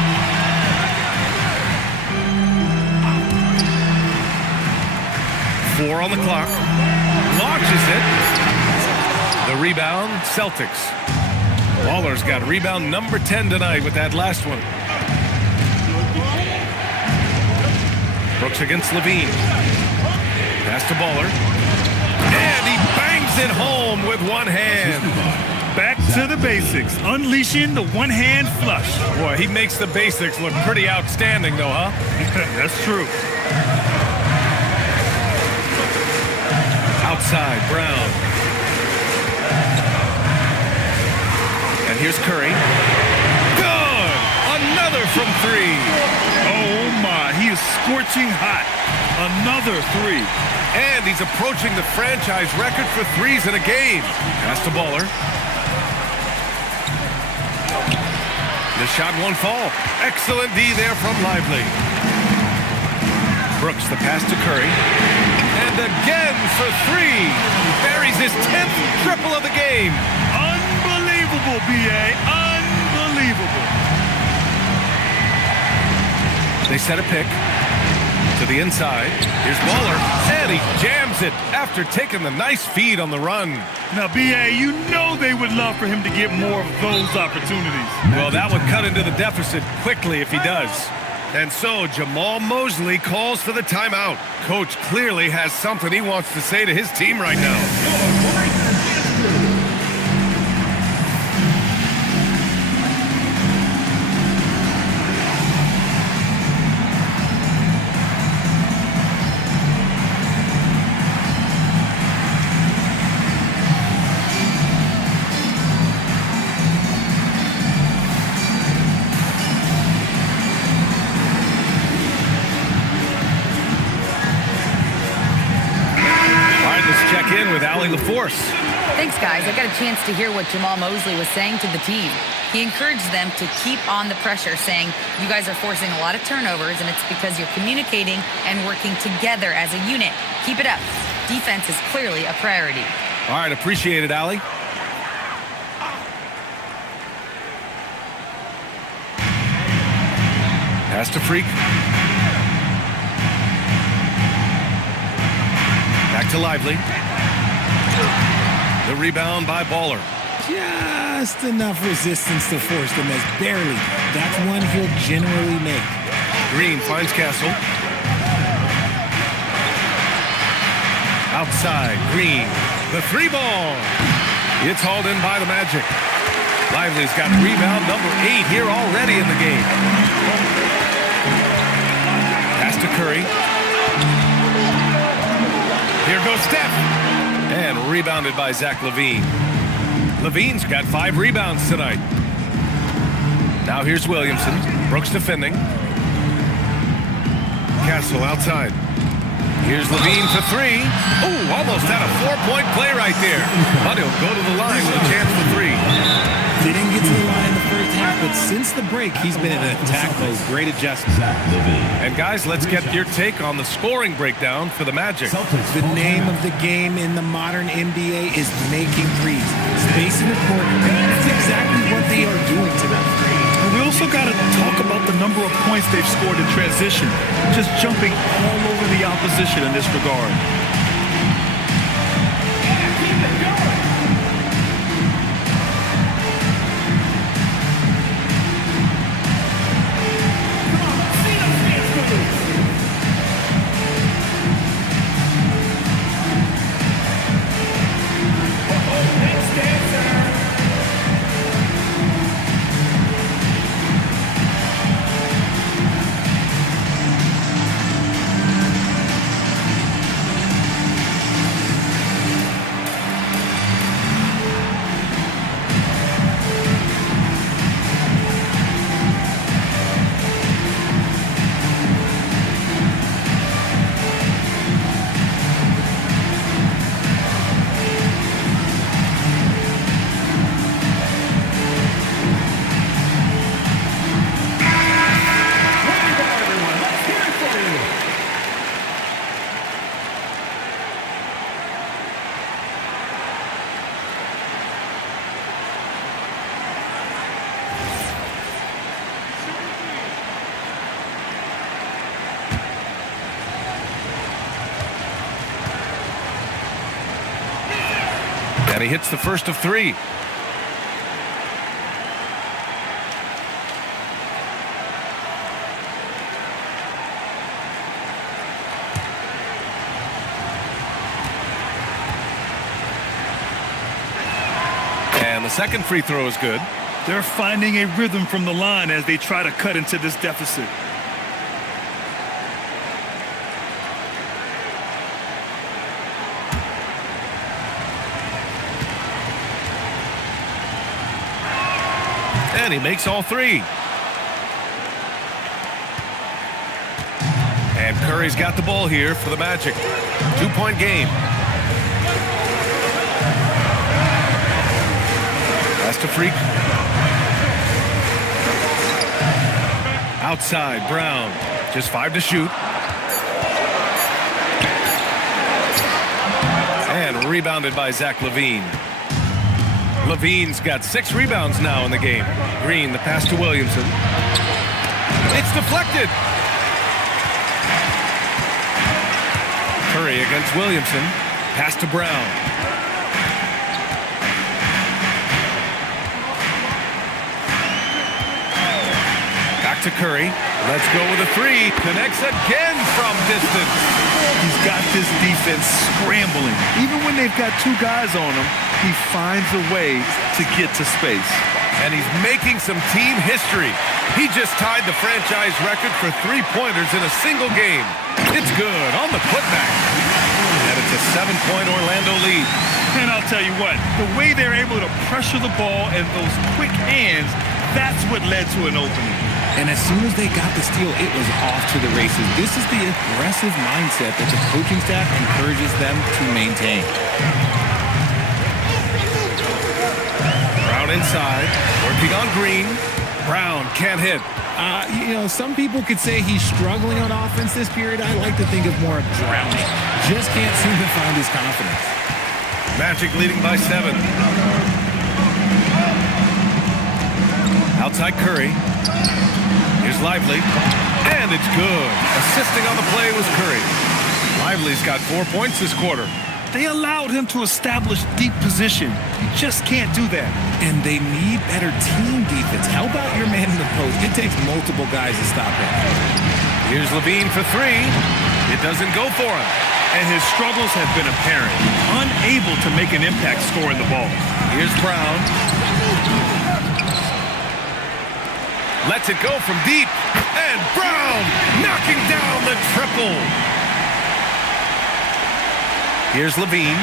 Four on the clock. Launches it. The rebound, Celtics. Baller's got rebound number 10 tonight with that last one. Brooks against Levine. Pass to Baller. And he bangs it home with one hand. Back to the basics. Unleashing the one-hand flush. Boy, he makes the basics look pretty outstanding, though, huh? That's true. Outside, Brown. And here's Curry. Good! Another from 3. Oh, my. He is scorching hot. Another three. And he's approaching the franchise record for threes in a game. Pass to Baller. The shot won't fall. Excellent D there from Lively. Brooks, the pass to Curry. And again for three. Buries his 10th triple of the game. Unbelievable, B.A. Unbelievable. They set a pick to the inside. Here's Baller, and he jams it after taking the nice feed on the run. Now, B.A., you know they would love for him to get more of those opportunities. Well, that would cut into the deficit quickly if he does. And so Jamal Mosley calls for the timeout. Coach clearly has something he wants to say to his team right now. Force. Thanks, guys. I got a chance to hear what Jamal Mosley was saying to the team. He encouraged them to keep on the pressure, saying, you guys are forcing a lot of turnovers, and it's because you're communicating and working together as a unit. Keep it up. Defense is clearly a priority. All right, appreciate it, Allie. Pass to Freak. Back to Lively. The rebound by Baller. Just enough resistance to force the miss. Barely. That's one he'll generally make. Green finds Castle. Outside, Green. The three ball. It's hauled in by the Magic. Lively's got rebound number 8 here already in the game. Pass to Curry. Here goes Steph. And rebounded by Zach LaVine. LaVine's got 5 rebounds tonight. Now here's Williamson. Brooks defending. Castle outside. Here's LaVine for 3. Oh, almost had a 4-point play right there. But he'll go to the line with a chance for 3. Didn't get to the line in the first half, but since the break, he's been in an attack mode. Great adjustment. And guys, let's get your take on the scoring breakdown for the Magic. The name of the game in the modern NBA is making threes. Spacing the court. That's exactly what they are doing tonight. And we also got to talk about the number of points they've scored in transition. Just jumping all over the opposition in this regard. And he hits the first of 3. And the second free throw is good. They're finding a rhythm from the line as they try to cut into this deficit. And he makes all 3. And Curry's got the ball here for the Magic. 2-point game. Pass to Freak. Outside, Brown. Just 5 to shoot. And rebounded by Zach LaVine. LaVine's got 6 rebounds now in the game. Green, the pass to Williamson. It's deflected. Curry against Williamson. Pass to Brown. Back to Curry. Let's go with a 3. Connects again from distance. He's got this defense scrambling. Even when they've got 2 guys on him, he finds a way to get to space. And he's making some team history. He just tied the franchise record for 3-pointers in a single game. It's good on the putback. And it's a 7-point Orlando lead. And I'll tell you what, the way they're able to pressure the ball and those quick hands, that's what led to an opening. And as soon as they got the steal, it was off to the races. This is the aggressive mindset that the coaching staff encourages them to maintain. Brown inside, working on Green. Brown can't hit. Some people could say he's struggling on offense this period. I like to think of more of drowning. Just can't seem to find his confidence. Magic leading by 7. Outside Curry. Here's Lively. And it's good. Assisting on the play was Curry. Lively's got 4 points this quarter. They allowed him to establish deep position. You just can't do that. And they need better team defense. Help out your man in the post. It takes multiple guys to stop him. Here's LaVine for 3. It doesn't go for him. And his struggles have been apparent. Unable to make an impact scoring the ball. Here's Brown. Lets it go from deep. And Brown knocking down the triple. Here's LaVine.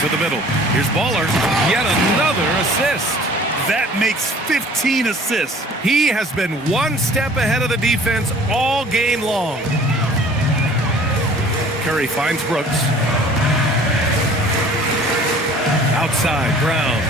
To the middle. Here's Baller. Yet another assist. That makes 15 assists. He has been one step ahead of the defense all game long. Curry finds Brooks. Outside, Brown.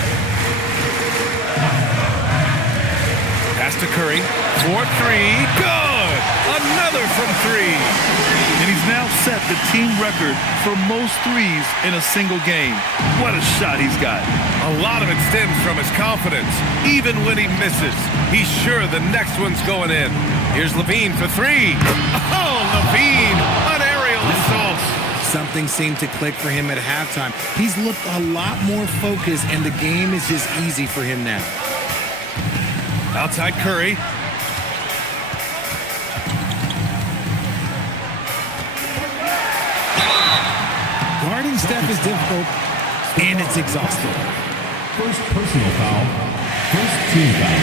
Pass to Curry. 4-3. Good! Another from 3. And he's now set the team record for most threes in a single game. What a shot he's got. A lot of it stems from his confidence. Even when he misses, he's sure the next one's going in. Here's LaVine for 3. Oh, LaVine! An aerial assault. Something seemed to click for him at halftime. He's looked a lot more focused, and the game is just easy for him now. Outside Curry. Guarding Steph is difficult, and it's exhausting. First personal foul. First team foul.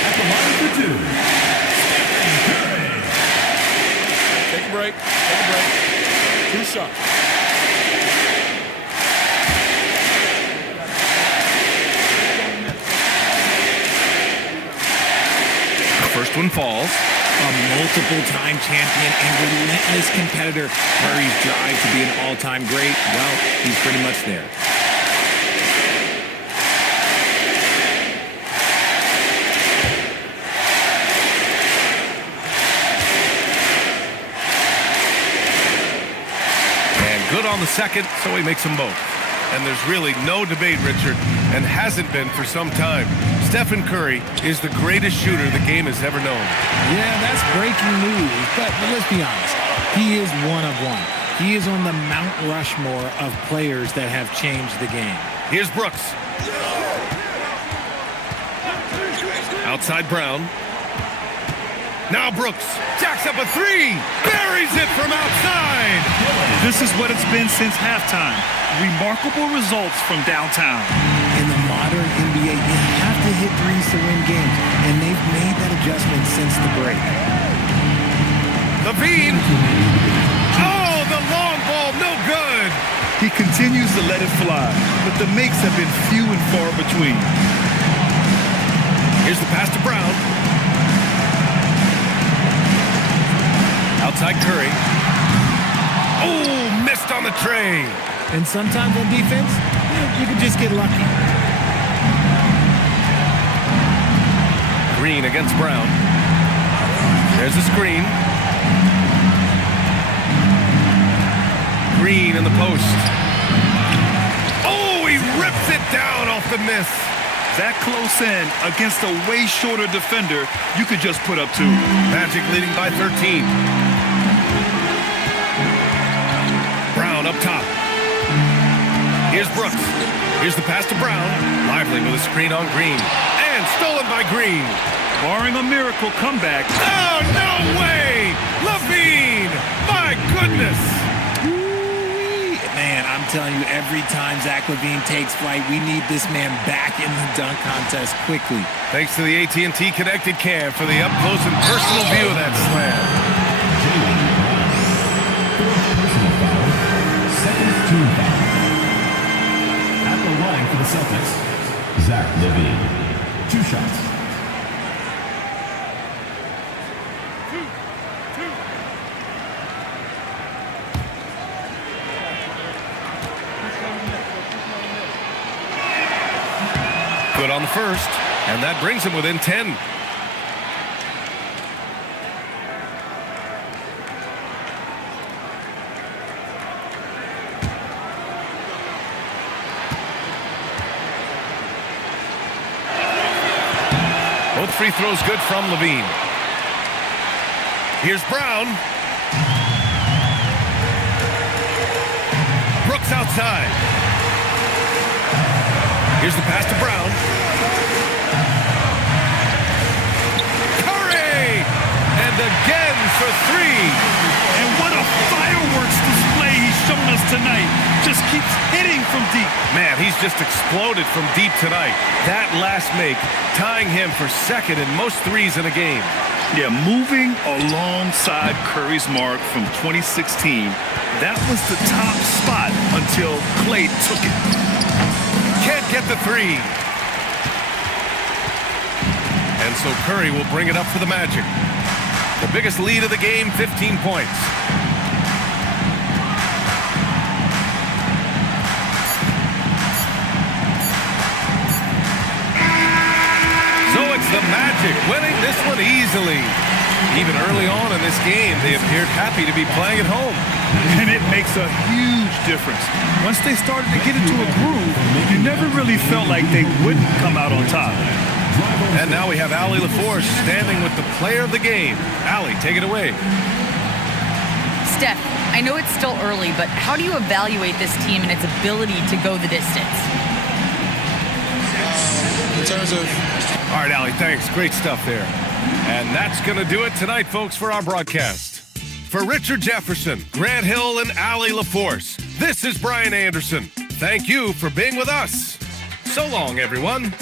At the line for 2. Curry. Take a break. Take a break. 2 shots. First one falls. A multiple-time champion and relentless competitor. Curry's drive to be an all-time great, well, he's pretty much there. And good on the second, so he makes them both. And there's really no debate, Richard, and hasn't been for some time. Stephen Curry is the greatest shooter the game has ever known. Yeah, that's breaking news, but let's be honest. He is one of one. He is on the Mount Rushmore of players that have changed the game. Here's Brooks. Outside Brown. Now Brooks jacks up a 3. Buries it from outside. This is what it's been since halftime. Remarkable results from downtown. In the modern NBA, you have to hit threes to win games, and they've made that adjustment since the break. LaVine. Oh, the long ball, no good. He continues to let it fly, but the makes have been few and far between. Here's the pass to Brown. Outside Curry. Oh, missed on the tray. And sometimes on defense, you can just get lucky. Green against Brown. There's the screen. Green in the post. Oh, he rips it down off the miss. That close in against a way shorter defender, you could just put up 2. Magic leading by 13. Brown up top. Here's Brooks. Here's the pass to Brown. Lively with a screen on Green. And stolen by Green. Barring a miracle comeback. Oh, no way! Levine! My goodness! Man, I'm telling you, every time Zach LaVine takes flight, we need this man back in the dunk contest quickly. Thanks to the AT&T Connected Cam for the up-close and personal view of that slam. Personal foul. Second team foul. At the line for the Celtics, Zach LaVine. 2 shots. Good on the first, and that brings him within 10. Both free throws good from Levine. Here's Brown. Brooks outside. Here's the pass to Brown. Curry! And again for 3. And what a fireworks display he's shown us tonight. Just keeps hitting from deep. Man, he's just exploded from deep tonight. That last make, tying him for second in most threes in a game. Yeah, moving alongside Curry's mark from 2016. That was the top spot until Klay took it. Can't get the 3. And so Curry will bring it up for the Magic. The biggest lead of the game, 15 points. So it's the Magic winning this one easily. Even early on in this game, they appeared happy to be playing at home. And it makes a huge difference. Once they started to get into a groove, you never really felt like they wouldn't come out on top. And now we have Allie LaForce standing with the player of the game. Allie, take it away. Steph, I know it's still early, but how do you evaluate this team and its ability to go the distance? In terms of... All right, Allie, thanks. Great stuff there. And that's going to do it tonight, folks, for our broadcast. For Richard Jefferson, Grant Hill, and Allie LaForce, this is Brian Anderson. Thank you for being with us. So long, everyone.